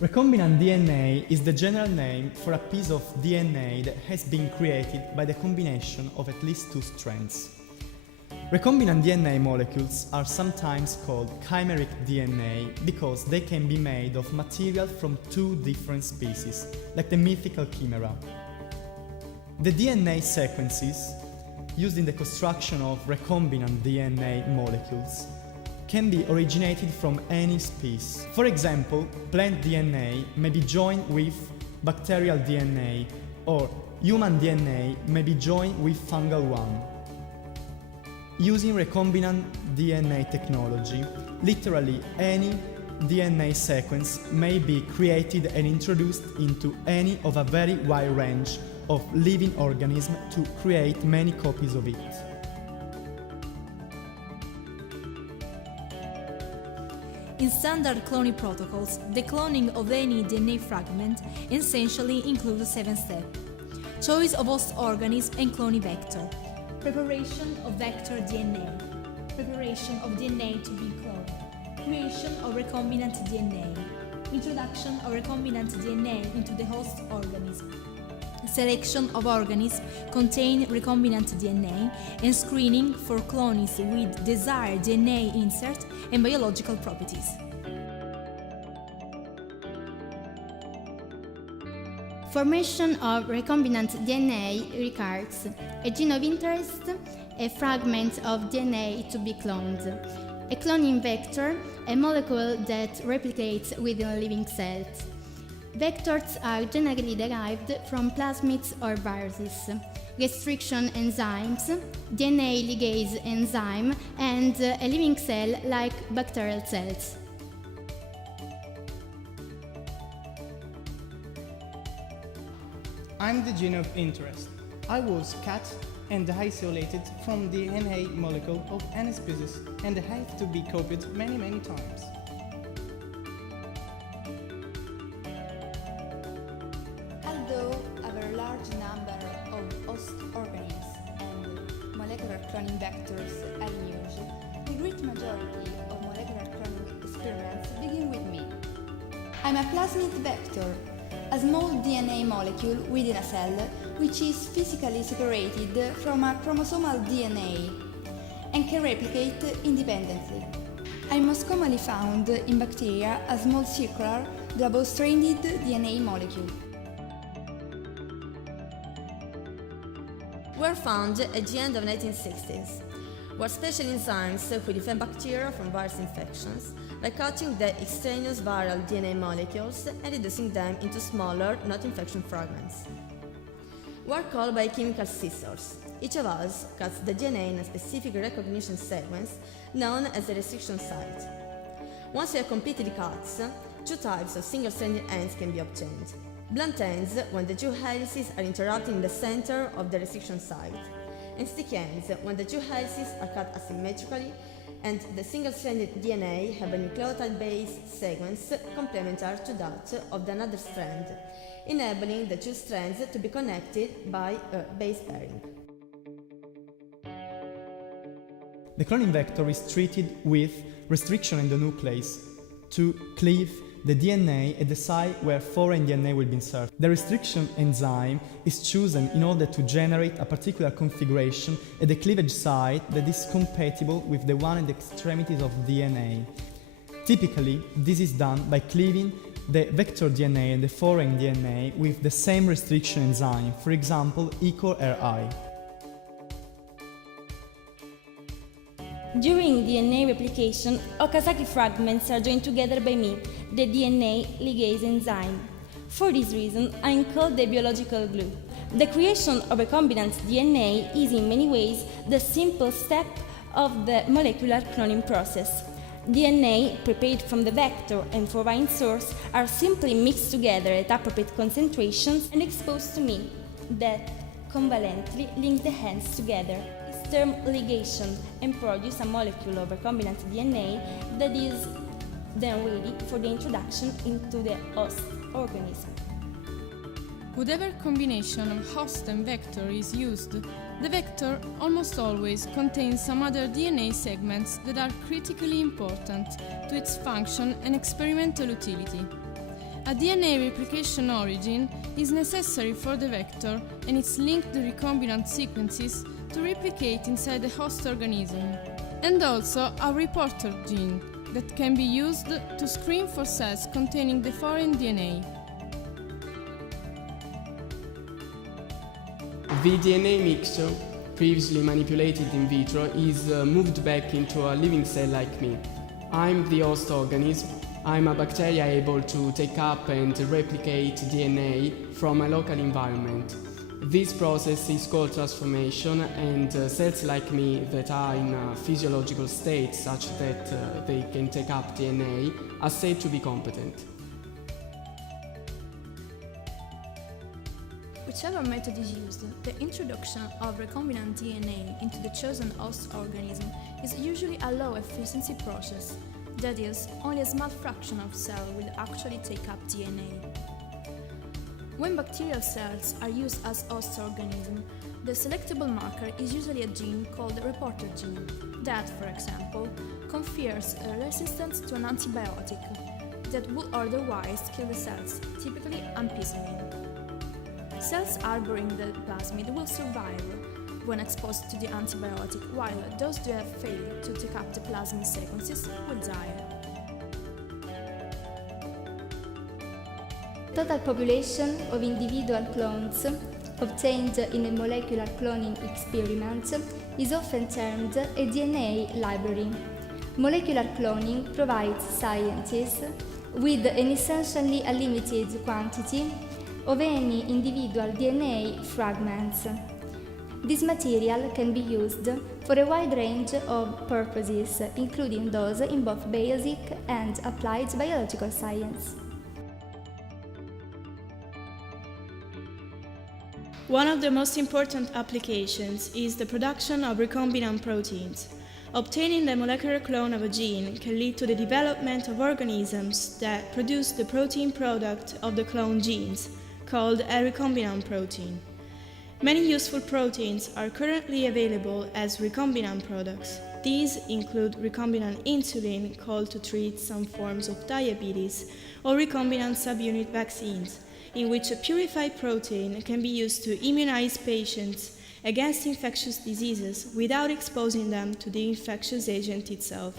Recombinant DNA is the general name for a piece of DNA that has been created by the combination of at least two strands. Recombinant DNA molecules are sometimes called chimeric DNA because they can be made of material from two different species, like the mythical chimera. The DNA sequences used in the construction of recombinant DNA molecules can be originated from any species. For example, plant DNA may be joined with bacterial DNA, or human DNA may be joined with fungal one. Using recombinant DNA technology, literally any DNA sequence may be created and introduced into any of a very wide range of living organisms to create many copies of it. In standard cloning protocols, the cloning of any DNA fragment essentially includes 7 steps: choice of host organism and cloning vector, preparation of vector DNA, preparation of DNA to be cloned, creation of recombinant DNA, introduction of recombinant DNA into the host organism, selection of organisms containing recombinant DNA, and screening for clones with desired DNA insert and biological properties. Formation of recombinant DNA requires a gene of interest, a fragment of DNA to be cloned, a cloning vector, a molecule that replicates within living cells. Vectors are generally derived from plasmids or viruses, restriction enzymes, DNA ligase enzyme, and a living cell like bacterial cells. I'm the gene of interest. I was cut and isolated from the DNA molecule of any species and have to be copied many times. Although a very large number of host organisms and molecular cloning vectors are used, the great majority of molecular cloning experiments begin with me. I'm a plasmid vector, a small DNA molecule within a cell which is physically separated from a chromosomal DNA and can replicate independently. I'm most commonly found in bacteria, a small circular, double-stranded DNA molecule. Were found at the end of the 1960s, were special enzymes who defend bacteria from virus infections by cutting the extraneous viral DNA molecules and reducing them into smaller, not infection fragments. Were called biochemical scissors. Each of us cuts the DNA in a specific recognition sequence known as the restriction site. Once we have completed the cuts, two types of single-stranded ends can be obtained. Blunt ends, when the two helices are interrupted in the center of the restriction site, and sticky ends, when the two helices are cut asymmetrically and the single-stranded DNA have a nucleotide base sequence complementary to that of the another strand, enabling the two strands to be connected by a base pairing. The cloning vector is treated with restriction in the nuclease to cleave the DNA at the site where foreign DNA will be inserted. The restriction enzyme is chosen in order to generate a particular configuration at the cleavage site that is compatible with the one at the extremities of DNA. Typically, this is done by cleaving the vector DNA and the foreign DNA with the same restriction enzyme, for example, EcoRI. During DNA replication, Okazaki fragments are joined together by me, the DNA ligase enzyme. For this reason, I am called the biological glue. The creation of recombinant DNA is in many ways the simple step of the molecular cloning process. DNA prepared from the vector and foreign source are simply mixed together at appropriate concentrations and exposed to me, that convalently link the ends together. Term ligation and produce a molecule of recombinant DNA that is then ready for the introduction into the host organism. Whatever combination of host and vector is used, the vector almost always contains some other DNA segments that are critically important to its function and experimental utility. A DNA replication origin is necessary for the vector and its linked recombinant sequences to replicate inside the host organism, and also a reporter gene that can be used to screen for cells containing the foreign DNA. The DNA mixture, previously manipulated in vitro, is moved back into a living cell like me. I'm the host organism. I'm a bacteria able to take up and replicate DNA from a local environment. This process is called transformation, and cells like me that are in a physiological state such that they can take up DNA are said to be competent. Whichever method is used, the introduction of recombinant DNA into the chosen host organism is usually a low efficiency process. That is, only a small fraction of cells will actually take up DNA. When bacterial cells are used as host organism, the selectable marker is usually a gene called the reporter gene that, for example, confers a resistance to an antibiotic that would otherwise kill the cells, typically ampicillin. Cells harboring the plasmid will survive when exposed to the antibiotic, while those who have failed to take up the plasmid sequences will die. Total population of individual clones obtained in a molecular cloning experiment is often termed a DNA library. Molecular cloning provides scientists with an essentially unlimited quantity of any individual DNA fragments. This material can be used for a wide range of purposes, including those in both basic and applied biological science. One of the most important applications is the production of recombinant proteins. Obtaining the molecular clone of a gene can lead to the development of organisms that produce the protein product of the clone genes, called a recombinant protein. Many useful proteins are currently available as recombinant products. These include recombinant insulin, called to treat some forms of diabetes, or recombinant subunit vaccines, in which a purified protein can be used to immunize patients against infectious diseases without exposing them to the infectious agent itself.